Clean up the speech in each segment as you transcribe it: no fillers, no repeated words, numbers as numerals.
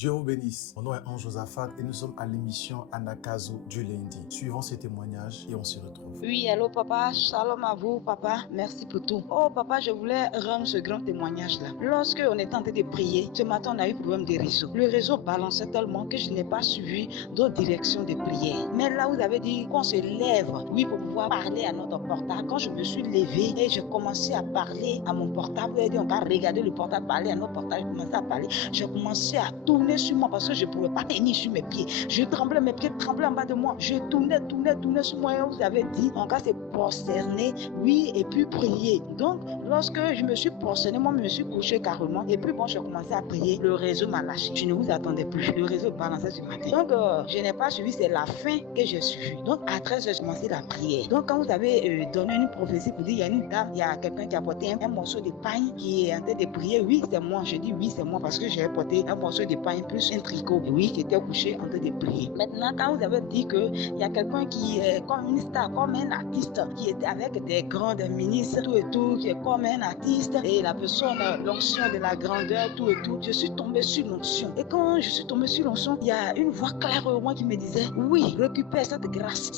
Dieu vous bénisse. Mon nom est Ange Josaphat et nous sommes à l'émission Anakazo du lundi. Suivons ce témoignage et on se retrouve. Oui, allô papa, shalom à vous papa, merci pour tout. Oh papa, je voulais rendre ce grand témoignage-là. Lorsque on était en train de prier, ce matin on a eu problème de réseau. Le réseau balançait tellement que je n'ai pas suivi d'autres directions de prière. Mais là vous avez dit qu'on se lève, oui, pour pouvoir parler à notre portable. Quand je me suis levé et j'ai commencé à parler à mon portable, vous avez dit on va regarder le portable, parler à notre portable, j'ai commencé à parler. J'ai commencé à tourner sur moi parce que je ne pouvais pas tenir sur mes pieds. Je tremblais, mes pieds tremblaient en bas de moi. Je tournais sur moi et vous avez dit on va se prosterner, oui, et puis prier. Donc, lorsque je me suis prosterné, moi, je me suis couché carrément. Et puis, bon, j'ai commencé à prier. Le réseau m'a lâché. Je ne vous attendais plus. Le réseau balançait ce matin. Donc, je n'ai pas suivi. C'est la fin que j'ai suivi. Donc, à 13h, j'ai commencé la prière. Donc, quand vous avez donné une prophétie pour dire, il y a une dame, il y a quelqu'un qui a porté un morceau de pain qui est en train de prier. Oui, c'est moi. Je dis oui, c'est moi parce que j'ai porté un morceau de pain plus un tricot. Et oui, j'étais couché en train de prier. Maintenant, quand vous avez dit qu'il y a quelqu'un qui est comme une star, comme un artiste, qui était avec des grandes ministres, tout et tout, qui est comme un artiste, et la personne, l'onction de la grandeur, tout et tout, je suis tombé sur l'onction. Et quand je suis tombé sur l'onction, il y a une voix claire au moins qui me disait, oui, récupère cette grâce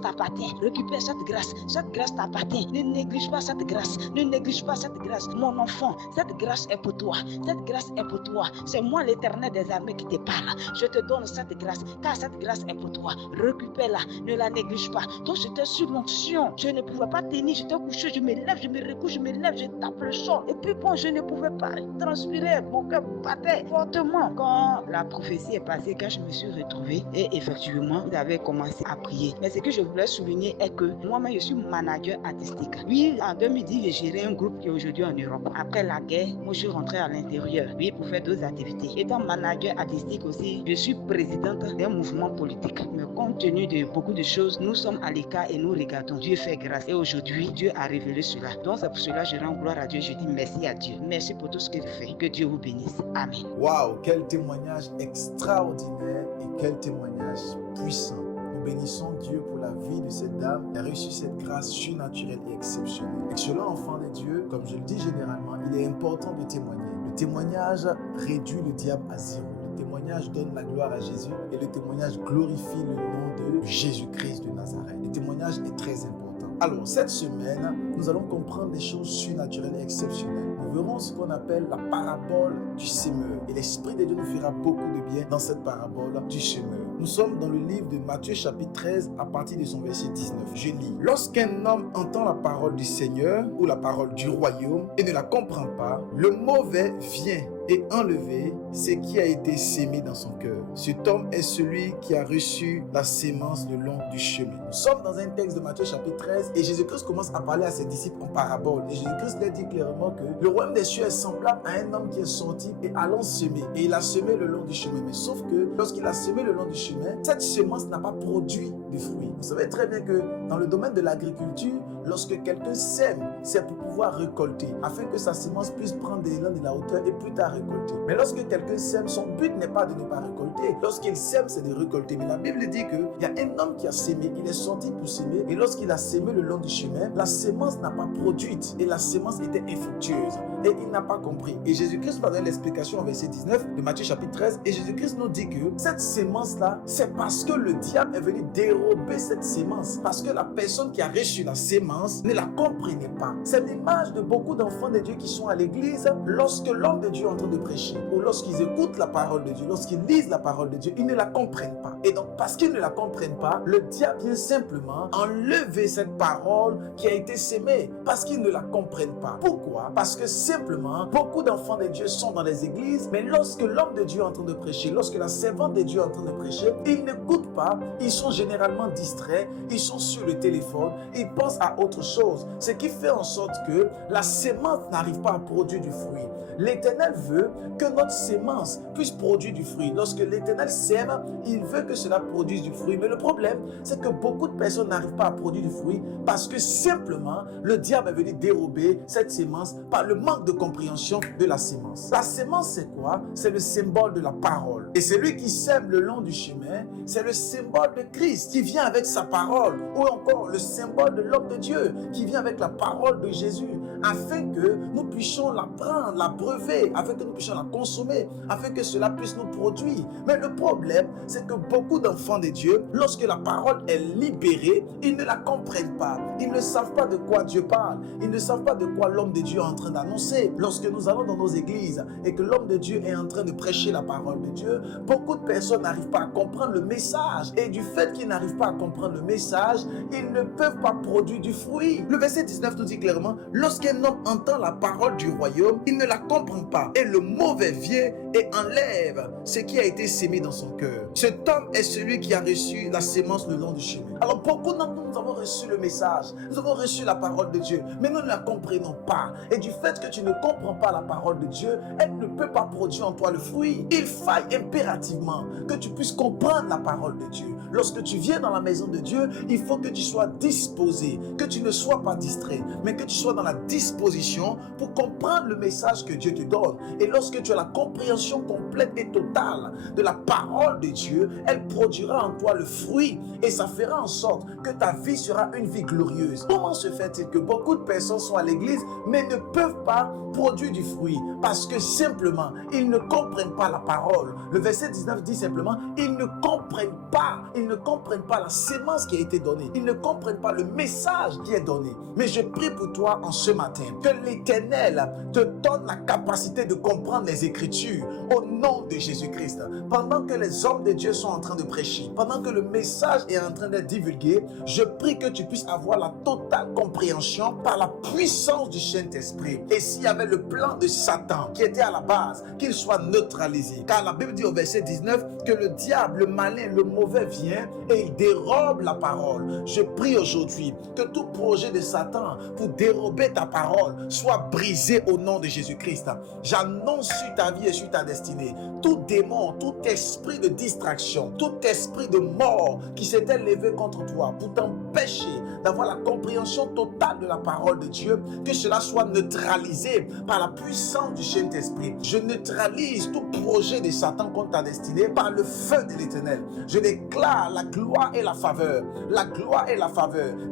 t'appartient, récupère cette grâce t'appartient, ne néglige pas cette grâce, ne néglige pas cette grâce, mon enfant, cette grâce est pour toi, cette grâce est pour toi, c'est moi l'Éternel des armées qui te parle, je te donne cette grâce, car cette grâce est pour toi, récupère-la, ne la néglige pas. Donc j'étais sur l'onction, je ne pouvais pas tenir, j'étais couché, je me lève, je me recouche, je me lève, je tape le sol. Et puis bon, je ne pouvais pas transpirer, mon cœur battait fortement. Quand la prophétie est passée, quand je me suis retrouvée, et effectivement, vous avez commencé à prier. Mais ce que je voulais souligner est que moi-même, je suis manager artistique. Oui, en 2010, j'ai géré un groupe qui est aujourd'hui en Europe. Après la guerre, moi, je suis rentrée à l'intérieur, oui, pour faire d'autres activités. Étant manager artistique aussi, je suis présidente d'un mouvement politique. Mais compte tenu de beaucoup de choses, nous sommes à l'écart et nous regardons. Dieu fait grâce. Et aujourd'hui, Dieu a révélé cela. Donc c'est pour cela que je rends gloire à Dieu. Je dis merci à Dieu. Merci pour tout ce qu'il fait. Que Dieu vous bénisse. Amen. Waouh, quel témoignage extraordinaire et quel témoignage puissant. Nous bénissons Dieu pour la vie de cette dame qui a reçu cette grâce surnaturelle et exceptionnelle. Excellent enfant de Dieu, comme je le dis généralement, il est important de témoigner. Le témoignage réduit le diable à zéro. Le témoignage donne la gloire à Jésus et le témoignage glorifie le nom de Jésus-Christ de Nazareth. Le témoignage est très important. Alors, cette semaine, nous allons comprendre des choses surnaturelles et exceptionnelles. Nous verrons ce qu'on appelle la parabole du semeur. Et l'Esprit de Dieu nous fera beaucoup de bien dans cette parabole du semeur. Nous sommes dans le livre de Matthieu chapitre 13 à partir de son verset 19. Je lis. Lorsqu'un homme entend la parole du Seigneur ou la parole du royaume et ne la comprend pas, le mauvais vient et enlever ce qui a été sémé dans son cœur. Cet homme est celui qui a reçu la sémence le long du chemin. Nous sommes dans un texte de Matthieu chapitre 13 et Jésus-Christ commence à parler à ses disciples en parabole. Et Jésus-Christ leur dit clairement que le royaume des cieux est semblable à un homme qui est sorti et allant semer. Et il a semé le long du chemin. Mais sauf que lorsqu'il a semé le long du chemin, cette semence n'a pas produit de fruits. Vous savez très bien que dans le domaine de l'agriculture, lorsque quelqu'un sème, c'est pour pouvoir récolter, afin que sa semence puisse prendre de l'élan de la hauteur et plus tard récolter. Mais lorsque quelqu'un sème, son but n'est pas de ne pas récolter. Lorsqu'il sème, c'est de récolter. Mais la Bible dit qu'il y a un homme qui a sémé, il est sorti pour s'aimer, et lorsqu'il a sémé le long du chemin, la semence n'a pas produite, et la semence était infructueuse, et il n'a pas compris. Et Jésus-Christ va donner l'explication au verset 19 de Matthieu chapitre 13, et Jésus-Christ nous dit que cette semence-là, c'est parce que le diable est venu dérober cette semence, parce que la personne qui a reçu la semence ne la comprenait pas. C'est l'image de beaucoup d'enfants de Dieu qui sont à l'église, lorsque l'homme de Dieu est en train de prêcher, ou lorsqu'ils écoutent la parole de Dieu, lorsqu'ils lisent la parole de Dieu, ils ne la comprennent pas. Et donc, parce qu'ils ne la comprennent pas, le diable vient simplement enlever cette parole qui a été sémée, parce qu'ils ne la comprennent pas. Pourquoi? Parce que simplement, beaucoup d'enfants de Dieu sont dans les églises, mais lorsque l'homme de Dieu est en train de prêcher, lorsque la servante de Dieu est en train de prêcher, ils n'écoutent pas, ils sont généralement distraits, ils sont sur le téléphone, ils pensent à autre chose, ce qui fait en sorte que la sémence n'arrive pas à produire du fruit. L'Éternel veut que notre sémence puisse produire du fruit. Lorsque l'Éternel sème, il veut que cela produise du fruit. Mais le problème, c'est que beaucoup de personnes n'arrivent pas à produire du fruit parce que simplement, le diable est venu dérober cette sémence par le manque de compréhension de la sémence. La sémence, c'est quoi? C'est le symbole de la parole. Et celui qui sème le long du chemin, c'est le symbole de Christ qui vient avec sa parole, ou encore le symbole de l'homme de Dieu qui vient avec la parole de Jésus, afin que nous puissions la prendre, la brever, afin que nous puissions la consommer, afin que cela puisse nous produire. Mais le problème, c'est que beaucoup d'enfants de Dieu, lorsque la parole est libérée, ils ne la comprennent pas. Ils ne savent pas de quoi Dieu parle. Ils ne savent pas de quoi l'homme de Dieu est en train d'annoncer. Lorsque nous allons dans nos églises et que l'homme de Dieu est en train de prêcher la parole de Dieu, beaucoup de personnes n'arrivent pas à comprendre le message. Et du fait qu'ils n'arrivent pas à comprendre le message, ils ne peuvent pas produire du fruit. Le verset 19 nous dit clairement, lorsqu'un homme entend la parole du royaume, il ne la comprend pas. Et le mauvais vient et enlève ce qui a été sémé dans son cœur. Cet homme est celui qui a reçu la sémence le long du chemin. Alors beaucoup d'entre nous, nous avons reçu le message, nous avons reçu la parole de Dieu, mais nous ne la comprenons pas. Et du fait que tu ne comprends pas la parole de Dieu, elle ne peut pas produire en toi le fruit. Il faille impérativement que tu puisses comprendre la parole de Dieu. Lorsque tu viens dans la maison de Dieu, il faut que tu sois disposé, que tu ne sois pas distrait, mais que tu sois dans la disposition pour comprendre le message que Dieu te donne. Et lorsque tu as la compréhension complète et totale de la parole de Dieu, elle produira en toi le fruit et ça fera en sorte que ta vie sera une vie glorieuse. Comment se fait-il que beaucoup de personnes sont à l'église mais ne peuvent pas produire du fruit? Parce que simplement, ils ne comprennent pas la parole. Le verset 19 dit simplement, ils ne comprennent pas la sémence qui a été donnée. Ils ne comprennent pas le message qui est donné. Mais je prie pour toi en ce matin, que l'Éternel te donne la capacité de comprendre les Écritures au nom de Jésus-Christ. Pendant que les hommes de Dieu sont en train de prêcher, pendant que le message est en train d'être divulgué, je prie que tu puisses avoir la totale compréhension par la puissance du Saint-Esprit. Et s'il y avait le plan de Satan qui était à la base, qu'il soit neutralisé. Car la Bible dit au verset 19 que le diable, le malin, le mauvais vient et il dérobe la parole. Je prie aujourd'hui que tout projet de Satan pour dérober ta parole soit brisé au nom de Jésus-Christ. J'annonce sur ta vie et sur ta destinée, tout démon, tout esprit de distraction, tout esprit de mort qui s'était levé contre toi pour t'empêcher d'avoir la compréhension totale de la parole de Dieu, que cela soit neutralisé par la puissance du Saint-Esprit. Je neutralise tout projet de Satan contre ta destinée par le feu de l'Éternel. Je déclare la gloire et la faveur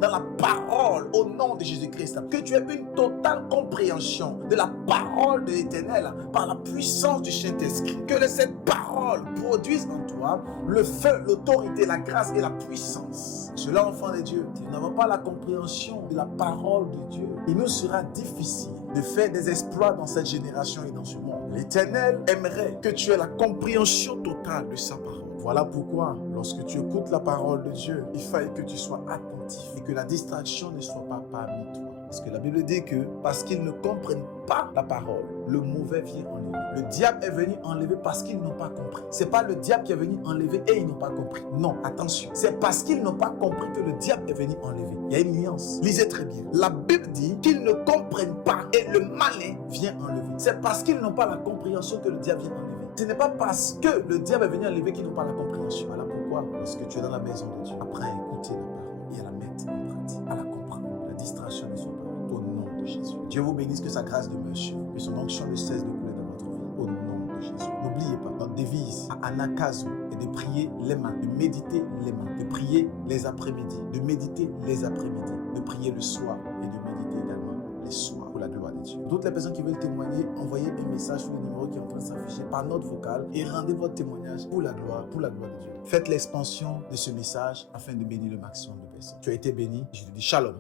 dans la parole au nom de Jésus-Christ. Que tu aies une totale compréhension de la parole de l'Éternel par la puissance du Saint-Esprit. Que cette parole produise en toi le feu, l'autorité, la grâce et la puissance. Cela, enfant de Dieu, si nous n'avons pas la compréhension de la parole de Dieu, il nous sera difficile de faire des exploits dans cette génération et dans ce monde. L'Éternel aimerait que tu aies la compréhension totale de sa parole. Voilà pourquoi, lorsque tu écoutes la parole de Dieu, il faille que tu sois attentif et que la distraction ne soit pas parmi toi. Parce que la Bible dit que parce qu'ils ne comprennent pas la parole, le mauvais vient enlever. Le diable est venu enlever parce qu'ils n'ont pas compris. C'est pas le diable qui est venu enlever et ils n'ont pas compris. Non, attention. C'est parce qu'ils n'ont pas compris que le diable est venu enlever. Il y a une nuance. Lisez très bien. La Bible dit qu'ils ne comprennent pas et le malin vient enlever. C'est parce qu'ils n'ont pas la compréhension que le diable vient enlever. Ce n'est pas parce que le diable est venu enlever qu'ils n'ont pas la compréhension. Voilà pourquoi, lorsque tu es dans la maison de Dieu, après à écouter la parole et à la mettre en pratique, à la comprendre, la distraction ne soit pas au nom de Jésus. Dieu vous bénisse, que sa grâce demeure sur vous, que son onction ne cesse de couler dans votre vie, au nom de Jésus. N'oubliez pas, notre devise à Anakazo est de prier les mains, de méditer les mains, de prier les après-midi, de méditer les après-midi, de prier le soir et de méditer également les soirs. Pour la gloire de Dieu. Toutes les personnes qui veulent témoigner, envoyez un message sur le numéro qui est en train de s'afficher par note vocale et rendez votre témoignage pour la gloire de Dieu. Faites l'expansion de ce message afin de bénir le maximum de personnes. Tu as été béni, je te dis shalom.